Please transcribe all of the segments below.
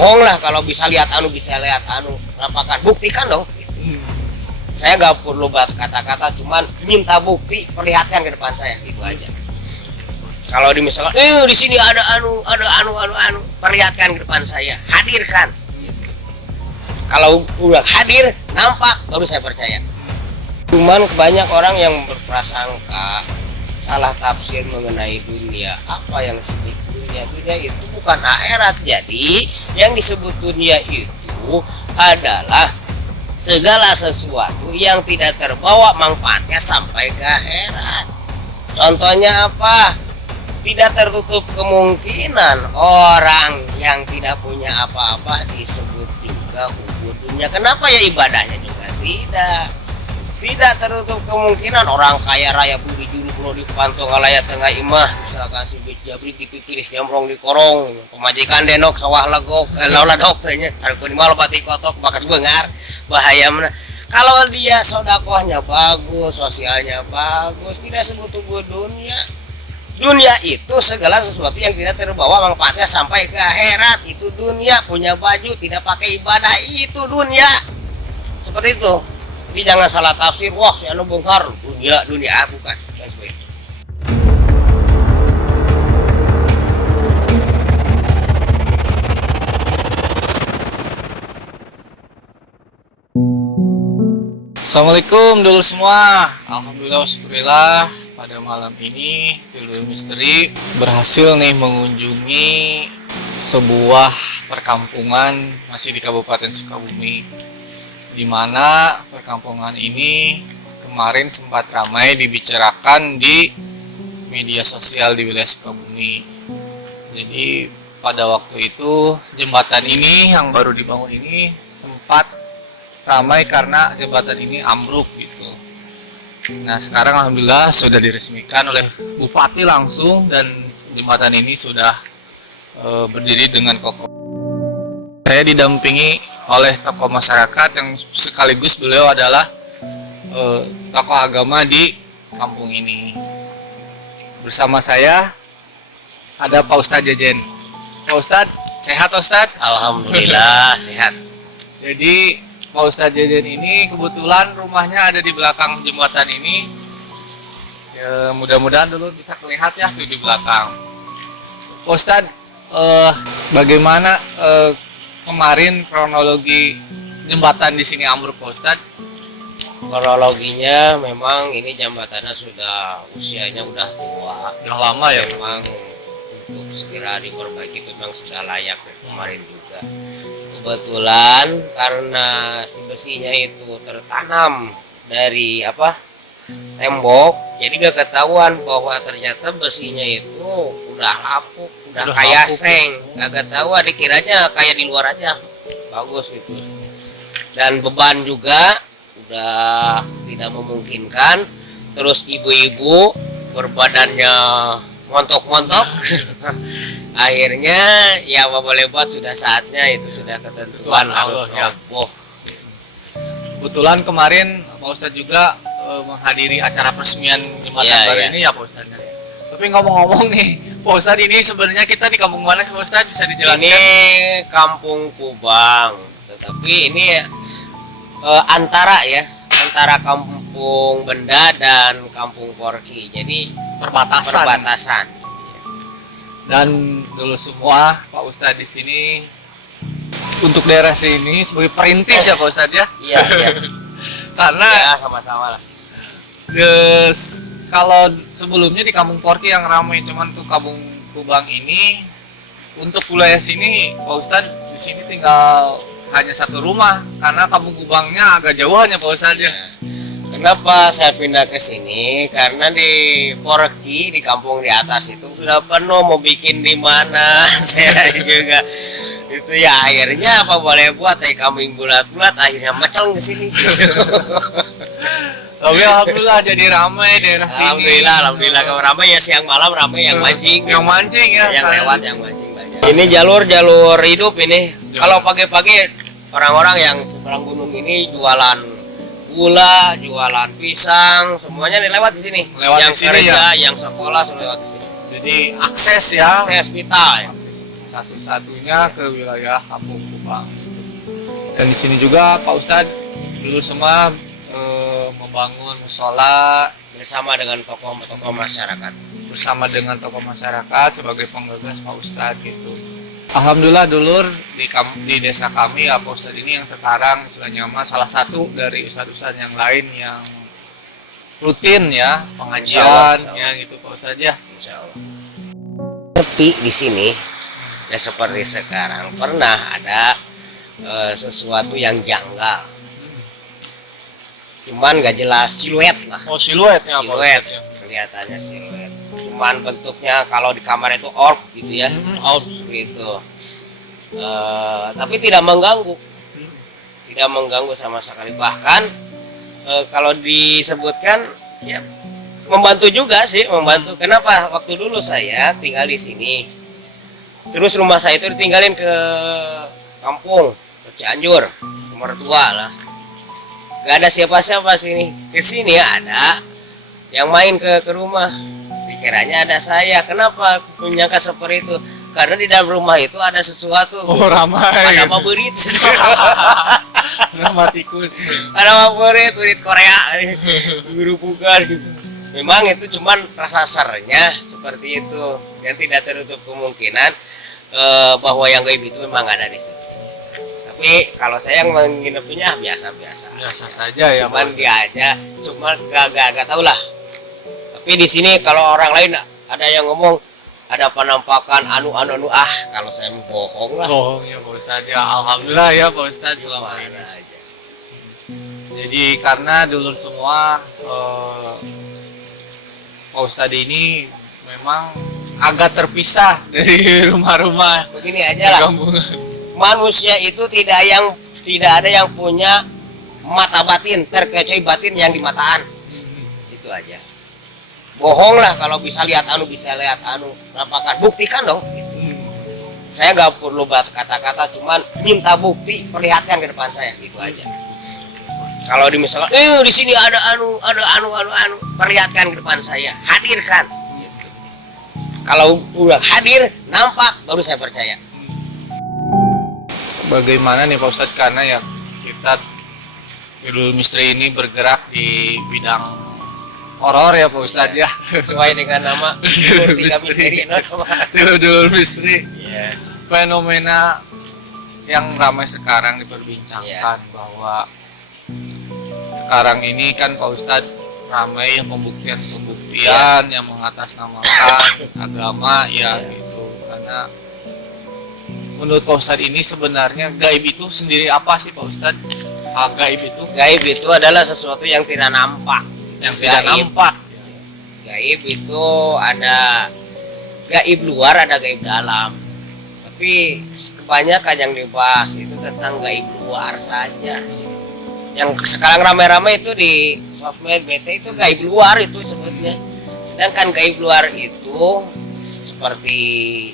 bohong lah kalau bisa lihat anu apakah buktikan dong gitu. Saya nggak perlu buat kata-kata, cuman minta bukti, perlihatkan ke depan saya gitu aja. Kalau misalkan di sini ada anu, perlihatkan ke depan saya, hadirkan gitu. Kalau udah hadir nampak baru saya percaya. Cuman banyak orang yang berprasangka salah tafsir mengenai dunia. Apa yang disebut dunia? Dunia itu bukan akhirat. Jadi yang disebut dunia itu adalah segala sesuatu yang tidak terbawa manfaatnya sampai ke akhirat. Contohnya apa? Tidak tertutup kemungkinan orang yang tidak punya apa-apa disebut juga ubud dunia. Kenapa ya ibadahnya juga tidak tertutup kemungkinan orang kaya raya budi juru pro di pantong alaya tengah imah, misalkan si jabri dipipiris jamrong di korong, pemajikan denok sawah legok ladok tanya harga di malam batik kotok bakat bengar bahaya mana. Kalau dia sodakohnya bagus, sosialnya bagus, tidak sebut ubud dunia. Dunia itu segala sesuatu yang tidak terbawa manfaatnya sampai ke akhirat, itu dunia. Punya baju tidak pakai ibadah, itu dunia. Seperti itu. Jadi jangan salah tafsir, wah si anu bongkar dunia bukan. Assalamualaikum dulu semua. Alhamdulillah syukurillah pada malam ini Dulur Misteri berhasil nih mengunjungi sebuah perkampungan masih di Kabupaten Sukabumi, di mana perkampungan ini kemarin sempat ramai dibicarakan di media sosial di wilayah Sukabumi. Jadi pada waktu itu jembatan ini yang baru dibangun ini sempat ramai karena jembatan ini ambruk gitu. Nah sekarang alhamdulillah sudah diresmikan oleh Bupati langsung dan jembatan ini sudah berdiri dengan kokoh. Saya didampingi oleh tokoh masyarakat yang sekaligus beliau adalah tokoh agama di kampung ini. Bersama saya ada Pak Ustadz Jejen. Pak Ustadz, sehat Ustadz? Alhamdulillah sehat. Jadi Pak Ustadz Jejen ini kebetulan rumahnya ada di belakang jembatan ini. Ya, mudah-mudahan dulu bisa kelihatan ya di belakang. Pak Ustadz, bagaimana kemarin kronologi jembatan di sini ambruk Pak Ustadz? Kronologinya memang ini jembatannya sudah usianya udah tua. Udah lama ya? Memang untuk segera diperbaiki memang sudah layak kemarin juga. Kebetulan karena si besinya itu tertanam dari tembok, jadi gak ketahuan bahwa ternyata besinya itu udah lapuk, udah kayak seng, gak ketahuan, dikiranya kayak di luar aja bagus gitu. Dan beban juga udah tidak memungkinkan. Terus ibu-ibu berbadannya montok-montok. Akhirnya ya apa boleh buat, sudah saatnya, itu sudah ketentuan harus roboh. Kebetulan kemarin Pak Ustadz juga menghadiri acara peresmian jembatan baru ini ya Pak Ustadz. Tapi ngomong-ngomong nih Pak Ustadz, ini sebenarnya kita di kampung mana sih Pak Ustadz, bisa dijelaskan? Ini Kampung Kubang, tetapi ini antara Kampung Benda dan Kampung Porki, jadi perbatasan. Dan dulu semua Pak Ustadz di sini untuk daerah sini sebagai perintis ya Pak Ustadz ya. Iya. Karena ya, sama-sama lah. Kalau sebelumnya di Kampung Porki yang ramai cuman tuh Kampung Kubang ini, untuk wilayah sini Pak Ustadz di sini tinggal hanya satu rumah karena Kampung Kubangnya agak jauhannya Pak Ustadz ya. Kenapa saya pindah ke sini? Karena di Porki, di kampung di atas itu sudah penuh, mau bikin di mana saya juga itu ya, akhirnya apa boleh buat kambing bulat-bulat, akhirnya meceng ke sini. Tapi alhamdulillah jadi ramai daerah sini. Alhamdulillah kalau ramai ya, siang malam ramai yang mancing. Yang mancing ya. Yang lewat yang mancing banyak. Ini jalur hidup ini. Kalau pagi-pagi orang-orang yang seberang gunung ini jualan gula, jualan pisang, semuanya lewat di sini. Lewat yang di sini kerja, ya. yang sekolah semua lewat di sini. Jadi akses ya. Akses vital ya. satu-satunya ke wilayah Kampung Kupang. Dan di sini juga Pak Ustadz dulu semua membangun musola bersama dengan tokoh-tokoh masyarakat. Sebagai penggagas Pak Ustadz gitu. Alhamdulillah dulur di desa kami ya Pak Ustadz ini yang sekarang istilahnya mah salah satu dari ustadz-ustadz yang lain yang rutin ya pengajian ya gitu Pak Ustadz ya. Insya Allah. Tapi di sini ya seperti sekarang pernah ada sesuatu yang janggal. Cuman gak jelas siluet lah. Oh siluetnya Pak Siluet, Ustadz ya. kelihatannya siluet. Cuman bentuknya kalau di kamar itu orb gitu ya. Orb Gitu. Tapi tidak mengganggu. Tidak mengganggu sama sekali. Bahkan kalau disebutkan ya membantu juga sih, membantu. Kenapa? Waktu dulu saya tinggal di sini. Terus rumah saya itu ditinggalin ke kampung, ke Cianjur, ke mertua lah. Gak ada siapa-siapa sini. Ke sini ada yang main ke rumah. Dikiranya ada saya. Kenapa menyangka seperti itu? Karena di dalam rumah itu ada sesuatu. Oh ramai. Ada favorit. Nama tikus. Ada favorit Korea. Guru bukan. Memang itu cuman rasa sernya seperti itu. Yang tidak tertutup kemungkinan bahwa yang gaib itu memang ada di situ. Tapi kalau saya yang menginapnya biasa-biasa. Biasa saja ya. Cuman dia aja, cuma gak tahu lah. Tapi di sini kalau orang lain ada yang ngomong ada penampakan anu kalau saya mau bohong lah. Bohong ya Pak Ustadz ya. Alhamdulillah ya Pak Ustadz selama ini. Mana aja. Jadi karena dulur semua Pak Ustadz ini memang agak terpisah dari rumah-rumah Begini aja lah. perkampungan. Manusia itu tidak ada yang punya mata batin, terkecuali batin yang di mataan. Itu aja. Bohong lah kalau bisa lihat anu, nampakan. Buktikan dong. Gitu. Saya nggak perlu kata-kata, cuman minta bukti, perlihatkan ke depan saya, gitu aja. Kalau misalkan, di sini ada anu, perlihatkan ke depan saya, hadirkan. Gitu. Kalau udah hadir, nampak, baru saya percaya. Bagaimana nih Pak Ustadz, karena ya kita Nurul Misteri ini bergerak di bidang horor ya Pak Ustadz ya. Sesuai dengan nama Nurul Tiga Misteri. Misteri. Nurul Misteri. Iya. Fenomena yang ramai sekarang diperbincangkan bahwa sekarang ini kan Pak Ustadz ramai yang pembuktian yang mengatasnamakan agama ya gitu. Karena menurut Pak Ustadz ini sebenarnya gaib itu sendiri apa sih Pak Ustadz? Gaib itu? Gaib itu adalah sesuatu yang tidak nampak. Yang tidak nampak. Gaib itu ada gaib luar, ada gaib dalam. Tapi kebanyakan yang dibahas itu tentang gaib luar saja sih. Yang sekarang ramai-ramai itu di sosmed BT itu gaib luar itu sebetulnya. Sedangkan gaib luar itu seperti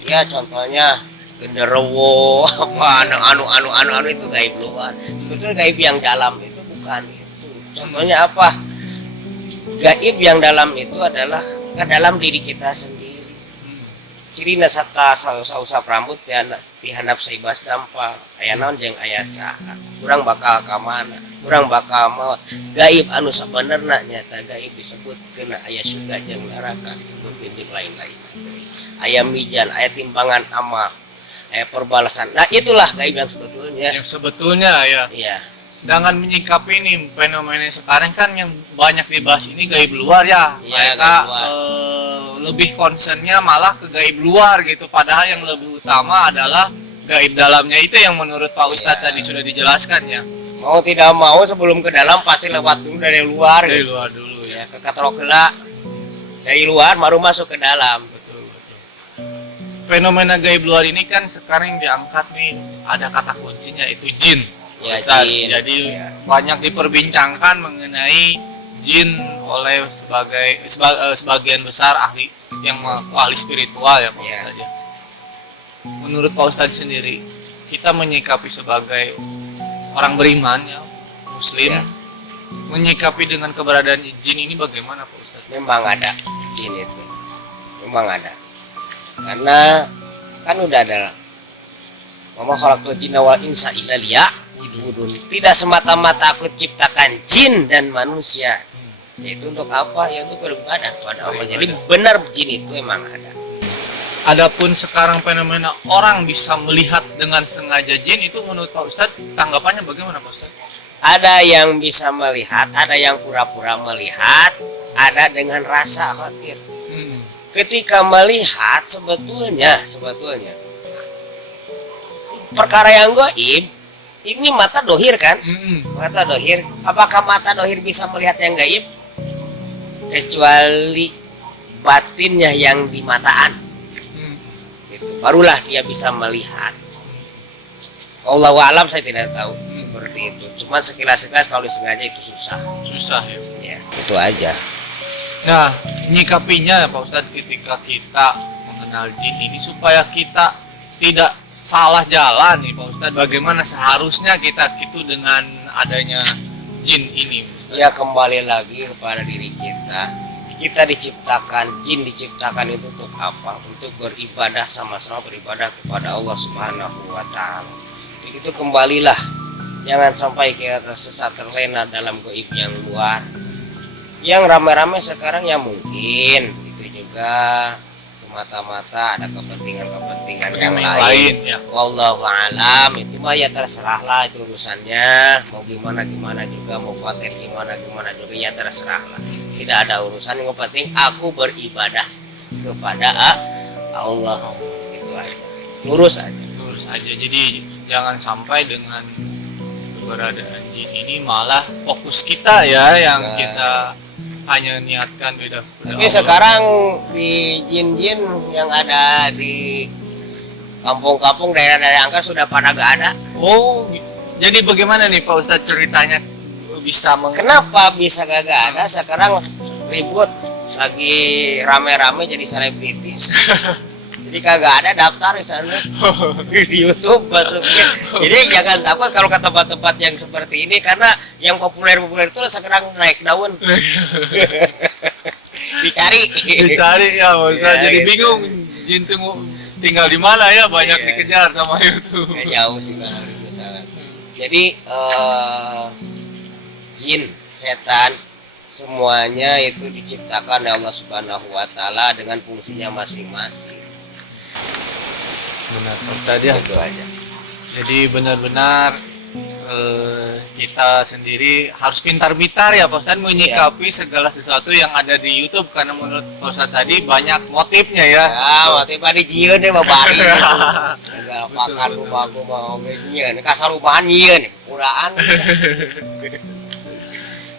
ya contohnya genderuwo anu itu gaib luar. Sebetulnya gaib yang dalam itu bukan itu. Contohnya apa? Gaib yang dalam itu adalah ke dalam diri kita sendiri. Ciri nasata sausa rambut dihanap saibas dampak aya naon jeung aya saha. Urang bakal ka mana? Urang bakal maut. Gaib anu sabenerna nyata gaib disebut kena aya surga jeung neraka disebut jeung lain-lain. Aya mijan, aya timbangan amal, aya perbalasan. Nah, itulah gaib yang sebetulnya. Yang sebetulnya ya. Iya. Sedangkan menyikapi ini fenomena sekarang kan yang banyak dibahas ini gaib luar ya. Iya, Mereka gaib luar. Lebih concernnya malah ke gaib luar gitu. Padahal yang lebih utama adalah gaib dalamnya itu yang menurut Pak Ustadz tadi sudah dijelaskan ya. Mau tidak mau sebelum ke dalam pasti lewat dulu dari luar. Dari Gitu. luar dulu ya. Ke katrokela dari luar baru masuk ke dalam. Betul. Fenomena gaib luar ini kan sekarang yang diangkat nih ada kata kuncinya itu jin. Ya, Ustadz. jin. Jadi Ya. banyak diperbincangkan mengenai jin oleh sebagian besar ahli yang ahli spiritual ya Pak Ya. Ustadz ya. Menurut Pak Ustadz sendiri, kita menyikapi sebagai orang beriman ya, muslim, Ya. menyikapi dengan keberadaan jin ini bagaimana Pak Ustadz? Memang ada jin itu. Memang ada. Karena kan udah ada Mama khalaqtul jinna wal insa illa liya'budun. Tidak semata-mata aku ciptakan jin dan manusia. Yaitu untuk apa? Ya untuk beribadah kepada Allah. Jadi benar jin itu memang ada. Adapun sekarang fenomena orang bisa melihat dengan sengaja jin, itu menurut Pak Ustadz tanggapannya bagaimana Pak Ustadz? Ada yang bisa melihat, ada yang pura-pura melihat, ada dengan rasa khawatir. Ketika melihat sebetulnya perkara yang gaib ini mata dohir kan? Mata dohir. Apakah mata dohir bisa melihat yang gaib? Kecuali batinnya yang di mataan. Gitu. Barulah dia bisa melihat. Allahu a'lam, saya tidak tahu seperti itu. Cuman sekilas-sekilas kalau disengaja itu susah Ya. ya, itu aja. Nah, nyikapinya Pak Ustadz ketika kita mengenal jin ini supaya kita tidak salah jalan nih Pak Ustadz, bagaimana seharusnya kita itu dengan adanya jin ini Pak Ustadz? Ya kembali lagi kepada diri kita. Kita diciptakan, jin diciptakan itu untuk apa? Untuk beribadah, sama-sama beribadah kepada Allah Subhanahu wa Ta'ala. Itu kembalilah, jangan sampai kita sesat terlena dalam gaib yang luar. Yang ramai-ramai sekarang ya mungkin itu juga semata-mata ada kepentingan yang lain. Ya. Wallahu a'lam, itu mah ya terserahlah, itu urusannya. Mau gimana juga, mau khawatir gimana juga, ya terserahlah. Tidak ada urusan, yang penting aku beribadah kepada Allah. Itu aja. Lurus aja. Jadi jangan sampai dengan keberadaan jin ini malah fokus kita ya yang kita hanya niatkan beda. Tapi sekarang di jin-jin yang ada di kampung-kampung daerah-daerah angker sudah pada gak ada. Oh, jadi bagaimana nih Pak Ustadz ceritanya bisa Kenapa bisa gak ada? Sekarang ribut, lagi rame-rame jadi selebritis. Jadi kagak ada daftar di sana di YouTube masukin. Jadi jangan takut kalau ke tempat-tempat yang seperti ini, karena yang populer itu sekarang naik daun. Dicari ya Pak Ustadz, Ya, jadi gitu. bingung jin tinggal di mana ya, banyak Iya. dikejar sama YouTube. Nggak jauh sih kalau misalnya. Jadi jin, setan, semuanya itu diciptakan oleh Allah Subhanahu wa Ta'ala dengan fungsinya masing-masing. Benar Pak Ustadz ya. Itu aja. Jadi benar-benar kita sendiri harus pintar-pintar ya Pak Ustadz menyikapi segala sesuatu yang ada di YouTube, karena menurut Pak Ustadz tadi banyak motifnya ya. Ya, waktu itu dijieun deh babari. Segala pakan rumahku mau ngejieun, kasar rumahan nyieun, kuraan bisa.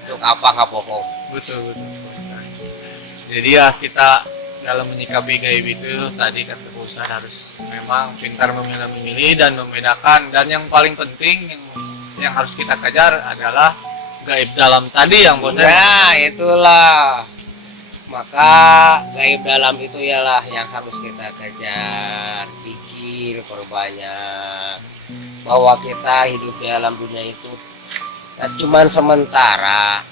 Untuk apa kapoho? Betul. Jadi ya kita dalam menyikapi gaib itu tadi kata Pak Ustadz harus memang pintar memilih dan membedakan, dan yang paling penting yang harus kita kejar adalah gaib dalam tadi yang Pak Ustadz. Nah, itulah. Maka gaib dalam itu ialah yang harus kita kejar. Pikir perbanyak bahwa kita hidup di alam dunia itu cuman sementara.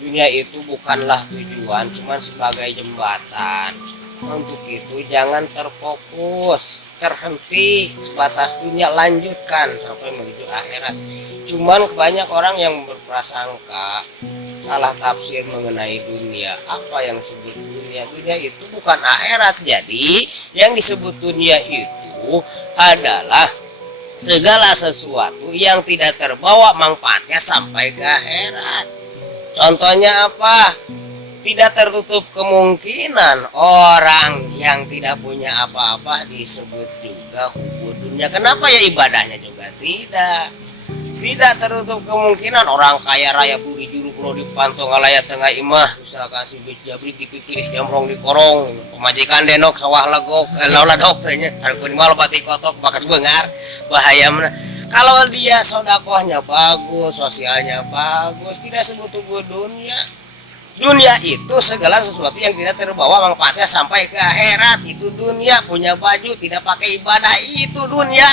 Dunia itu bukanlah tujuan, cuman sebagai jembatan. Untuk itu jangan terfokus, terhenti sebatas dunia, lanjutkan sampai menuju akhirat. Cuman banyak orang yang berprasangka salah tafsir mengenai dunia. Apa yang disebut dunia? Dunia itu bukan akhirat. Jadi yang disebut dunia itu adalah segala sesuatu yang tidak terbawa manfaatnya sampai ke akhirat. Contohnya apa? Tidak tertutup kemungkinan orang yang tidak punya apa-apa disebut juga kubur dunia. Kenapa ya ibadahnya juga tidak? Tidak tertutup kemungkinan orang kaya raya budi juru kulo dipantau ngalayat tengah imah, misalkan si jabri dipipiris jamrong di korong, pemajikan denok sawah legok ladok tanya hareupeun mah loba kotok bakat beungar bahaya mana. Kalau dia sodakohnya bagus, sosialnya bagus, tidak sebut dunia. Dunia itu segala sesuatu yang tidak terbawa manfaatnya sampai ke akhirat. Itu dunia. Punya baju tidak pakai ibadah, itu dunia.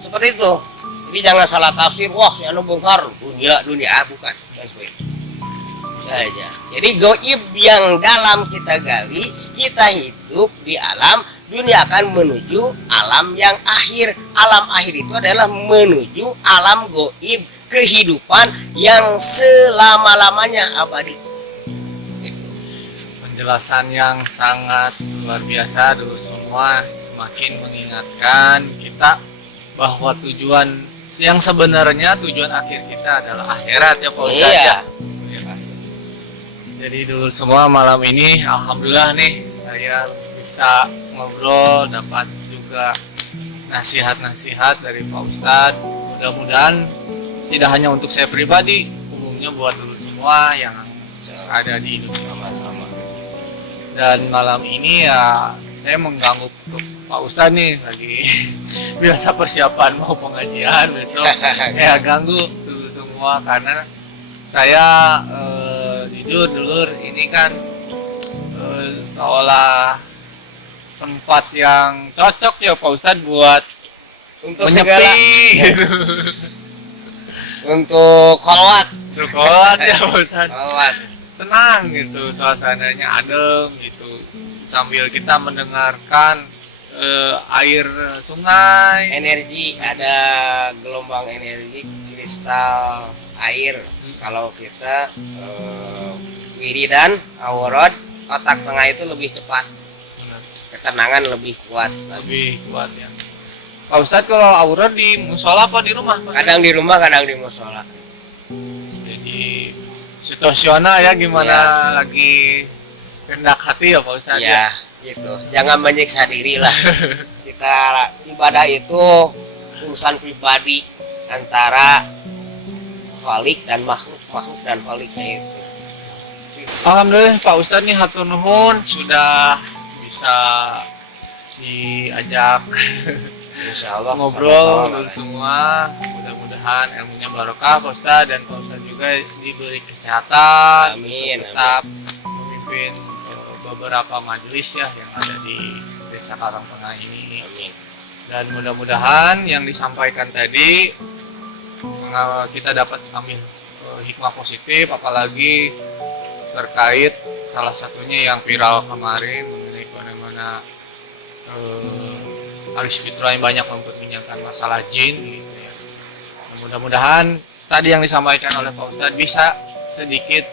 Seperti itu. Jadi jangan salah tafsir. Wah, si anu bongkar dunia bukan. Aja. Jadi goib yang dalam kita gali, kita hidup di alam dunia akan menuju alam yang akhir. Alam akhir itu adalah menuju alam goib, kehidupan yang selama-lamanya abadi. Itu. Penjelasan yang sangat luar biasa dulu semua, semakin mengingatkan kita bahwa tujuan yang sebenarnya tujuan akhir kita adalah akhirat ya Pak Ustadz. Iya. Jadi dulu semua malam ini alhamdulillah nih saya bisa ngobrol, dapat juga nasihat-nasihat dari Pak Ustadz. Mudah-mudahan tidak hanya untuk saya pribadi, umumnya buat dulu semua yang ada di Indonesia sama-sama. Dan malam ini ya saya mengganggu untuk Pak Ustadz nih lagi biasa persiapan mau pengajian besok. Ya ganggu dulu semua karena saya jujur dulur ini kan seolah tempat yang cocok ya Pak Ustadz buat Untuk menyepi segala gitu. Untuk kolwat. Kolwat ya Pak Ustadz. Kolwat. Tenang gitu, suasananya adem gitu. Sambil kita mendengarkan air sungai, Energi, ada gelombang energi kristal air. Kalau kita wiridan, awrod, otak tengah itu lebih cepat, ketenangan lebih kuat. lebih kuat ya. Pak Ustadz kalau aura di musola apa di rumah? Pak? Kadang di rumah, kadang di musola. Jadi situasional ya gimana Ya. lagi kehendak hati ya Pak Ustadz Ya, gitu. Jangan menyiksa diri lah. Kita ibadah itu urusan pribadi antara Khalik dan makhluk, makhluk dan Khaliknya itu. Alhamdulillah Pak Ustadz nih hatur nuhun sudah bisa diajak Insya Allah ngobrol sama-sama. dulu semua. Mudah-mudahan ilmunya barokah Pak Ustadz, dan Pak Ustadz juga diberi kesehatan, Amin. tetap memimpin beberapa majelis ya yang ada di Desa Karangtengah ini. Amin. Dan mudah-mudahan yang disampaikan tadi kita dapat ambil hikmah positif, apalagi terkait salah satunya yang viral kemarin mengenai bagaimana Alis Fitra yang banyak memperbincangkan masalah jin gitu ya. Mudah-mudahan tadi yang disampaikan oleh Pak Ustadz bisa sedikit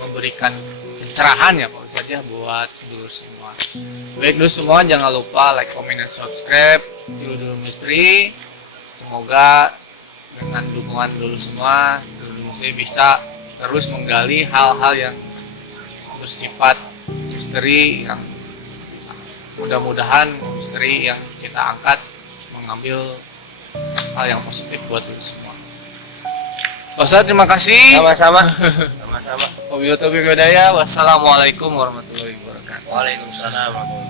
memberikan pencerahan ya Pak Ustadz ya buat dulu semua. Baik dulu semua, jangan lupa like, comment, dan subscribe Dulu Misteri. Semoga dengan dukungan dulu semua, dulu saya bisa terus menggali hal-hal yang bersifat misteri, yang mudah-mudahan misteri yang kita angkat mengambil hal yang positif buat dulu semua. Pak Ustadz, terima kasih. Sama-sama. Sama-sama. Wabillahi taufiq wal hidayah. Wassalamualaikum warahmatullahi wabarakatuh. Waalaikumsalam.